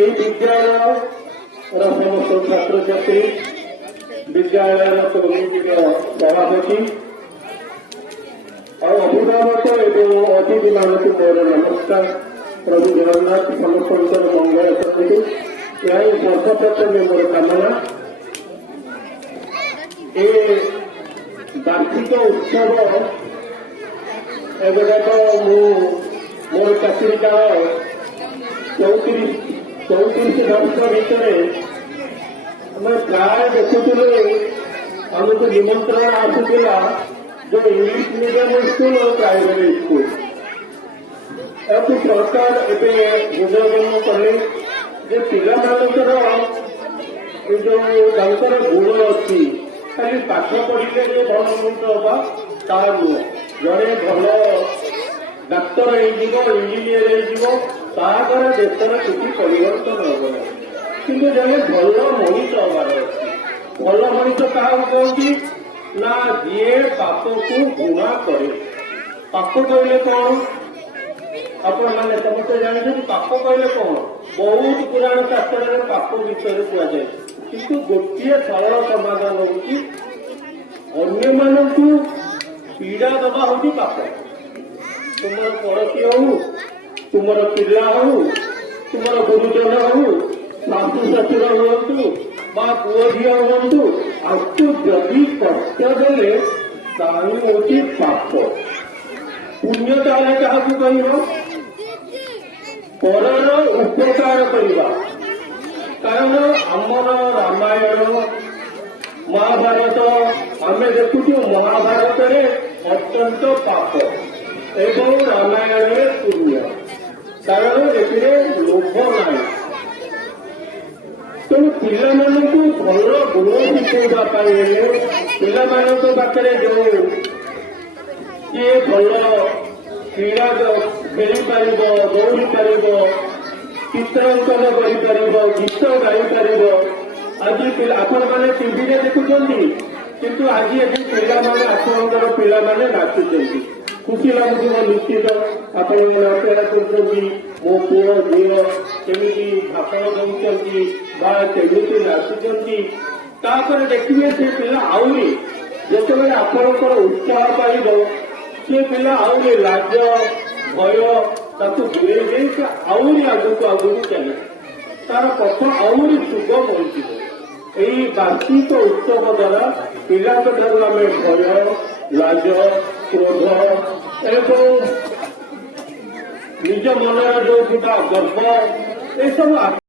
এই বিদ্যালয় সমস্ত ছাত্রছাত্রী বিদ্যালয়ের কমিটির সভাপতি और अभिभावक एवं अतिथि मानक मोर नमस्कार। प्रभु जगन्नाथ समस्त मंगल करते यही सर्वप्रथम मोर कामना ए वार्षिक उत्सव एवं मोर चाकरी काल 34 वर्ष भितर आम प्राय देखुले आमको निमंत्रण आसूला जो इंग्लिश मीडियम स्कूल और प्राइवेट स्कूल सरकार एवं हृदयगम कले जो पिलार गुण अच्छी खाली पाठ पढ़ले भल मनुष्य हवा ता नुह जड़े भल डाक्तर इंजीनियर द्वारा देशर किसी परिवर्तन हम ना कि जड़े भल मनीष हबार अच्छी भल मनीष क्या कहती ना जी पाप को घृणा करे। पाप कहले कौन आपण मैंने समस्त जानते पाप कहले कौन बहुत पुराण शास्त्र में पाप विषय कहुए किंतु गोटे सरल समाधान होगी अन्य मानक पीड़ा दबा हूँ पाप। तुम पड़ोसी हूँ तुम पिला हूँ तुम गुरुजन हूँ शाशु शशुर हूँ बा पुओ झी हूँ आपको जदि कष्ट देले हूँ पाप। पुण्य ताले क्या कह परर उपकार करवा कारण आमर रामायण महाभारत आम देखु महाभारत में अत्यंत पाप एवं रामायण में पुण्य कारण ए लोभ ना तेणु पिला भल गुण शिखाई पिला पाखे जो किए भल क्रीड़ा खेली पार दौड़ी पार चित्रांकन कर गीत गाई पार आज आपण मैंने टीवी देखुं किंतु आज ये पिला आपंकर पिला नाचुंट खुशी लगुच निश्चित आपण मैंने अपेक्षा कर मो पुओ झील केमी भाषण देती नाचुंट देखिए से पिला आहरी जिते आपंकर उत्साह पाइब से पिला आहरी लाज भय ताकू दूरे आहरी आगक आगक चले तार पथ आहरी सुगम हो वार्षिक उत्सव द्वारा पिला ठार आम भय लाज क्रोध एवं निज मनर जो गर्व ये सब